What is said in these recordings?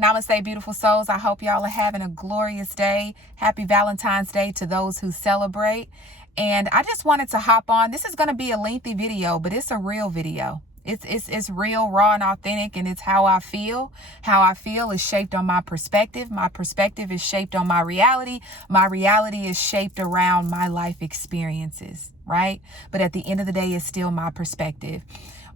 Namaste, beautiful souls. I hope y'all are having a glorious day. Happy Valentine's Day to those who celebrate. And I just wanted to hop on. This is going to be a lengthy video, but it's a real video. It's real, raw, and authentic, and it's how I feel. How I feel is shaped on my perspective. My perspective is shaped on my reality. My reality is shaped around my life experiences, right? But at the end of the day, it's still my perspective.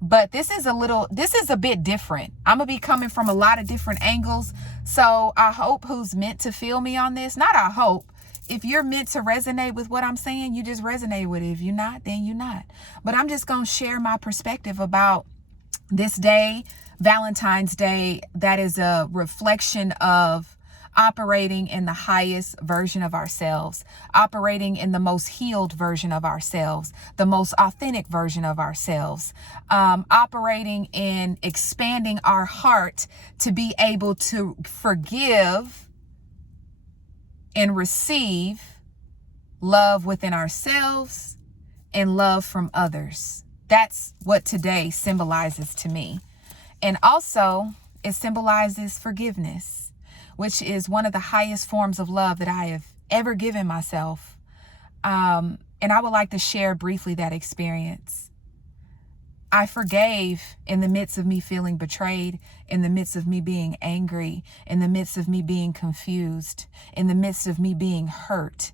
But this is a bit different. I'm going to be coming from a lot of different angles. So I hope who's meant to feel me on this, not I hope. If you're meant to resonate with what I'm saying, you just resonate with it. If you're not, then you're not. But I'm just going to share my perspective about this day, Valentine's Day, that is a reflection of operating in the highest version of ourselves, operating in the most healed version of ourselves, the most authentic version of ourselves, operating in expanding our heart to be able to forgive and receive love within ourselves and love from others. That's what today symbolizes to me. And also, it symbolizes forgiveness, which is one of the highest forms of love that I have ever given myself. And I would like to share briefly that experience. I forgave in the midst of me feeling betrayed, in the midst of me being angry, in the midst of me being confused, in the midst of me being hurt,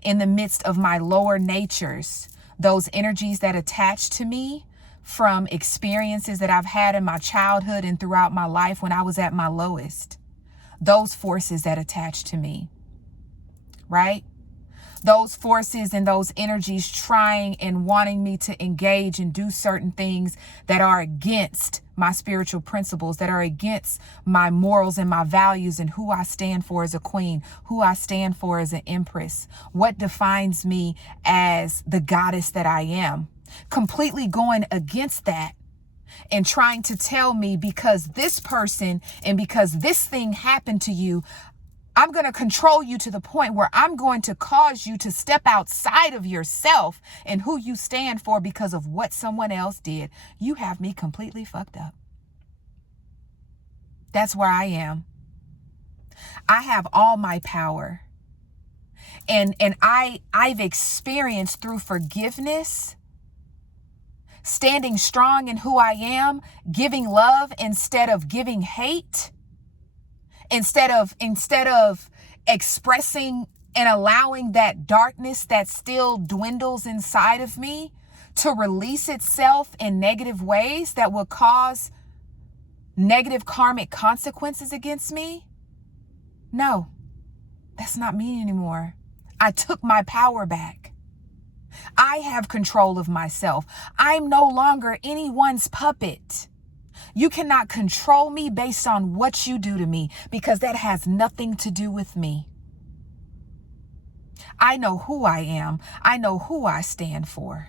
in the midst of my lower natures, those energies that attach to me from experiences that I've had in my childhood and throughout my life when I was at my lowest. Those forces that attach to me, right? Those forces and those energies trying and wanting me to engage and do certain things that are against my spiritual principles, that are against my morals and my values and who I stand for as a queen, who I stand for as an empress, what defines me as the goddess that I am. Completely going against that and trying to tell me because this person and because this thing happened to you, I'm going to control you to the point where I'm going to cause you to step outside of yourself and who you stand for because of what someone else did. You have me completely fucked up. That's where I am. I have all my power. And I've experienced through forgiveness, standing strong in who I am, giving love instead of giving hate. Instead of expressing and allowing that darkness that still dwindles inside of me to release itself in negative ways that will cause negative karmic consequences against me. No, that's not me anymore. I took my power back. I have control of myself. I'm no longer anyone's puppet. You cannot control me based on what you do to me because that has nothing to do with me. I know who I am. I know who I stand for.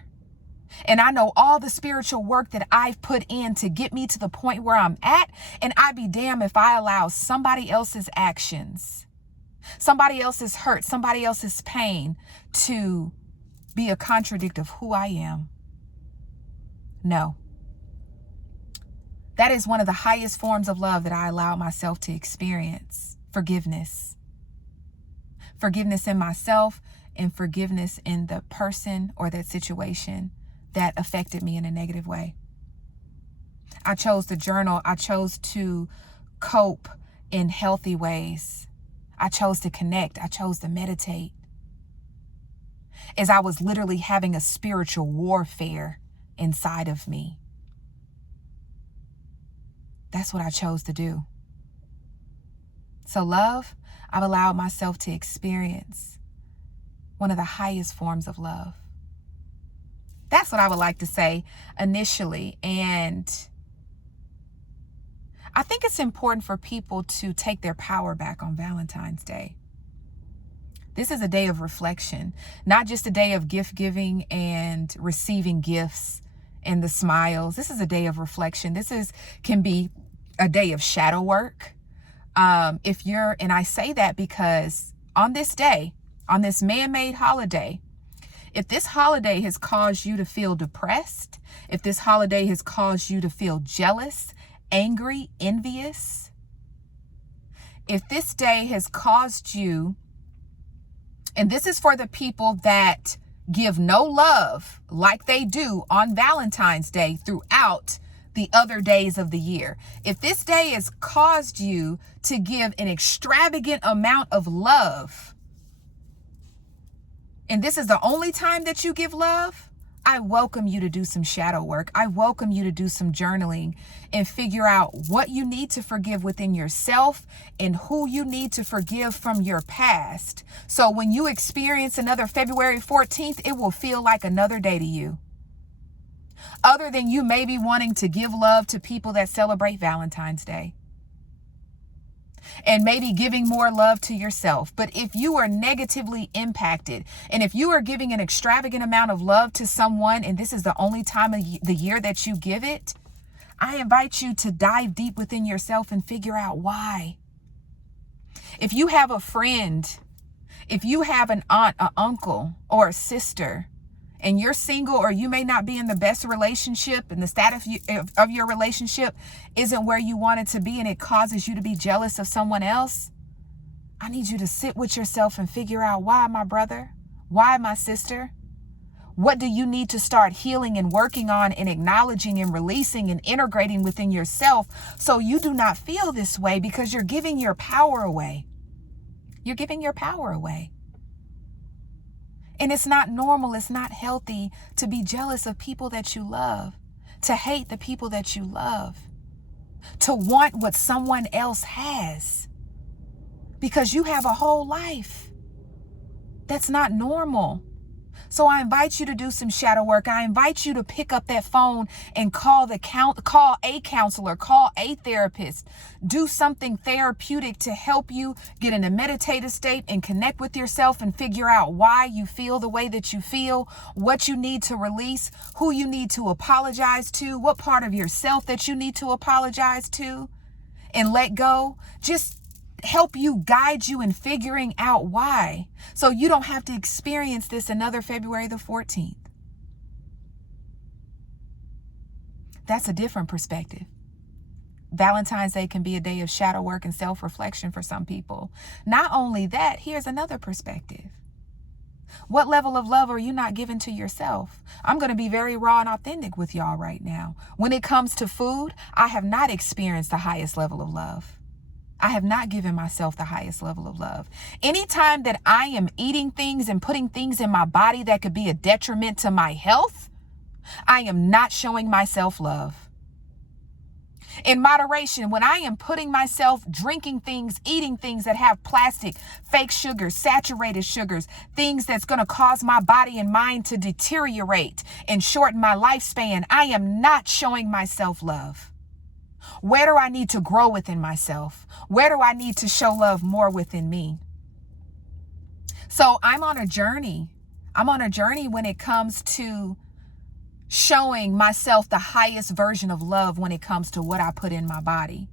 And I know all the spiritual work that I've put in to get me to the point where I'm at. And I'd be damned if I allow somebody else's actions, somebody else's hurt, somebody else's pain to be a contradict of who I am. No. That is one of the highest forms of love that I allow myself to experience. Forgiveness. Forgiveness in myself and forgiveness in the person or that situation that affected me in a negative way. I chose to journal. I chose to cope in healthy ways. I chose to connect. I chose to meditate. As I was literally having a spiritual warfare inside of me. That's what I chose to do. So love, I've allowed myself to experience one of the highest forms of love. That's what I would like to say initially. And I think it's important for people to take their power back on Valentine's Day. This is a day of reflection, not just a day of gift giving and receiving gifts and the smiles. This is a day of reflection. Can be a day of shadow work. And I say that because on this day, on this man-made holiday, if this holiday has caused you to feel depressed, if this holiday has caused you to feel jealous, angry, envious, If this day has caused you, and this is for the people that give no love like they do on Valentine's Day throughout the other days of the year. If this day has caused you to give an extravagant amount of love, and this is the only time that you give love, I welcome you to do some shadow work. I welcome you to do some journaling and figure out what you need to forgive within yourself and who you need to forgive from your past. So when you experience another February 14th, it will feel like another day to you. Other than you maybe wanting to give love to people that celebrate Valentine's Day. And maybe giving more love to yourself. But if you are negatively impacted, and if you are giving an extravagant amount of love to someone, and this is the only time of the year that you give it, I invite you to dive deep within yourself and figure out why. If you have a friend, if you have an aunt, an uncle, or a sister, and you're single, or you may not be in the best relationship, and the status of your relationship isn't where you want it to be, and it causes you to be jealous of someone else, I need you to sit with yourself and figure out, why, my brother? Why, my sister? What do you need to start healing and working on and acknowledging and releasing and integrating within yourself so you do not feel this way, because you're giving your power away. You're giving your power away. And it's not normal, it's not healthy to be jealous of people that you love, to hate the people that you love, to want what someone else has, because you have a whole life. That's not normal. So I invite you to do some shadow work. I invite you to pick up that phone and call a counselor, call a therapist. Do something therapeutic to help you get in a meditative state and connect with yourself and figure out why you feel the way that you feel, what you need to release, who you need to apologize to, what part of yourself that you need to apologize to and let go. Just help you, guide you in figuring out why, so you don't have to experience this another February the 14th. That's a different perspective. Valentine's Day can be a day of shadow work and self-reflection for some people. Not only that, here's another perspective. What level of love are you not giving to yourself? I'm going to be very raw and authentic with y'all right now. When it comes to food, I have not experienced the highest level of love. I have not given myself the highest level of love. Anytime that I am eating things and putting things in my body that could be a detriment to my health, I am not showing myself love. In moderation, when I am putting myself drinking things, eating things that have plastic, fake sugars, saturated sugars, things that's going to cause my body and mind to deteriorate and shorten my lifespan, I am not showing myself love. Where do I need to grow within myself? Where do I need to show love more within me? So I'm on a journey. I'm on a journey when it comes to showing myself the highest version of love when it comes to what I put in my body.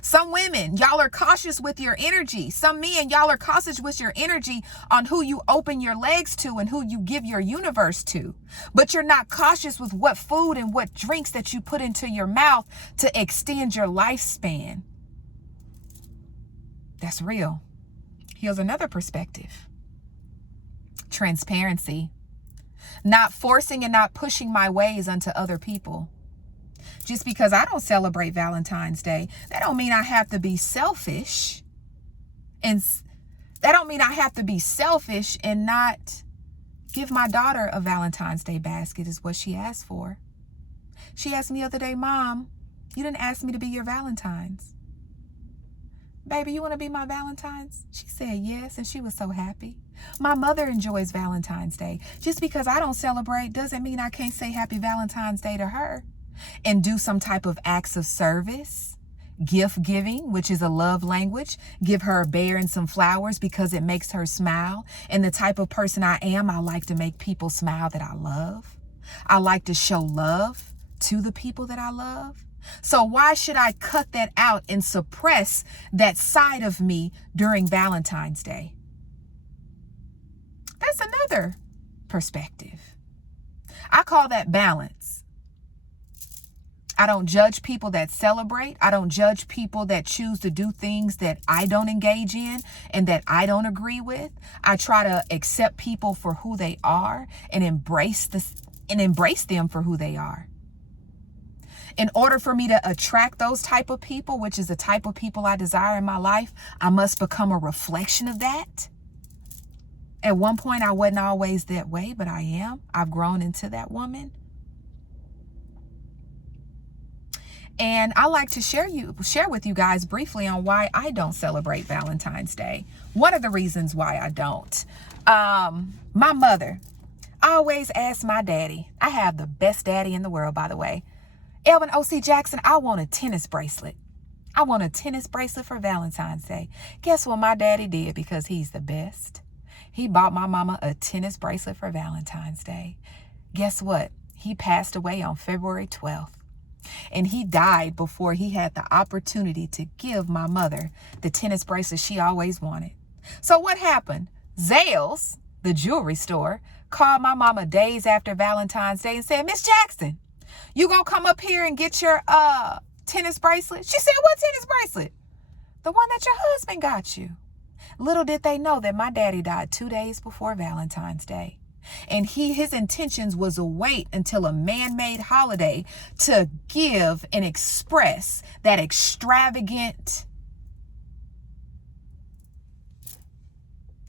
Some women, y'all are cautious with your energy. Some men, y'all are cautious with your energy on who you open your legs to and who you give your universe to. But you're not cautious with what food and what drinks that you put into your mouth to extend your lifespan. That's real. Here's another perspective. Transparency. Not forcing and not pushing my ways onto other people. Just because I don't celebrate Valentine's Day, that don't mean I have to be selfish. And that don't mean I have to be selfish and not give my daughter a Valentine's Day basket is what she asked for. She asked me the other day, Mom, you didn't ask me to be your Valentine's. Baby, you want to be my Valentine's? She said yes, and she was so happy. My mother enjoys Valentine's Day. Just because I don't celebrate doesn't mean I can't say Happy Valentine's Day to her. And do some type of acts of service, gift giving, which is a love language. Give her a bear and some flowers because it makes her smile. And the type of person I am, I like to make people smile that I love. I like to show love to the people that I love. So why should I cut that out and suppress that side of me during Valentine's Day? That's another perspective. I call that balance. I don't judge people that celebrate. I don't judge people that choose to do things that I don't engage in and that I don't agree with. I try to accept people for who they are and embrace them for who they are. In order for me to attract those type of people, which is the type of people I desire in my life, I must become a reflection of that. At one point, I wasn't always that way, but I am. I've grown into that woman. And I like to share with you guys briefly on why I don't celebrate Valentine's Day. One of the reasons why I don't. My mother, I always ask my daddy. I have the best daddy in the world, by the way. Elvin O.C. Jackson, I want a tennis bracelet. I want a tennis bracelet for Valentine's Day. Guess what my daddy did, because he's the best? He bought my mama a tennis bracelet for Valentine's Day. Guess what? He passed away on February 12th. And he died before he had the opportunity to give my mother the tennis bracelet she always wanted. So what happened? Zales, the jewelry store, called my mama days after Valentine's Day and said, Miss Jackson, you gonna come up here and get your tennis bracelet? She said, what tennis bracelet? The one that your husband got you. Little did they know that my daddy died 2 days before Valentine's Day. And his intentions was to wait until a man-made holiday to give and express that extravagant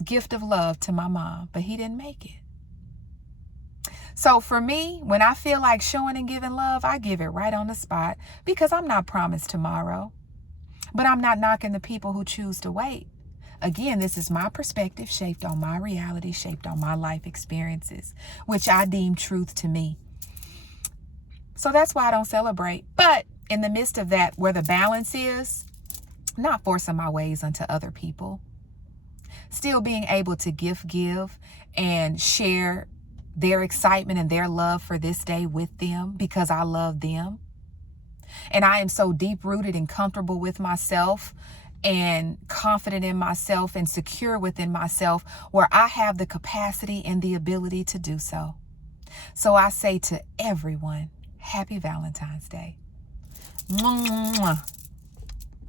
gift of love to my mom, but he didn't make it. So for me, when I feel like showing and giving love, I give it right on the spot, because I'm not promised tomorrow. But I'm not knocking the people who choose to wait. Again, this is my perspective, shaped on my reality, shaped on my life experiences, which I deem truth to me. So that's why I don't celebrate. But in the midst of that, where the balance is, not forcing my ways onto other people, still being able to give and share their excitement and their love for this day with them, because I love them. And I am so deep-rooted and comfortable with myself and confident in myself and secure within myself, where I have the capacity and the ability to do so. So I say to everyone, happy Valentine's Day. Mwah.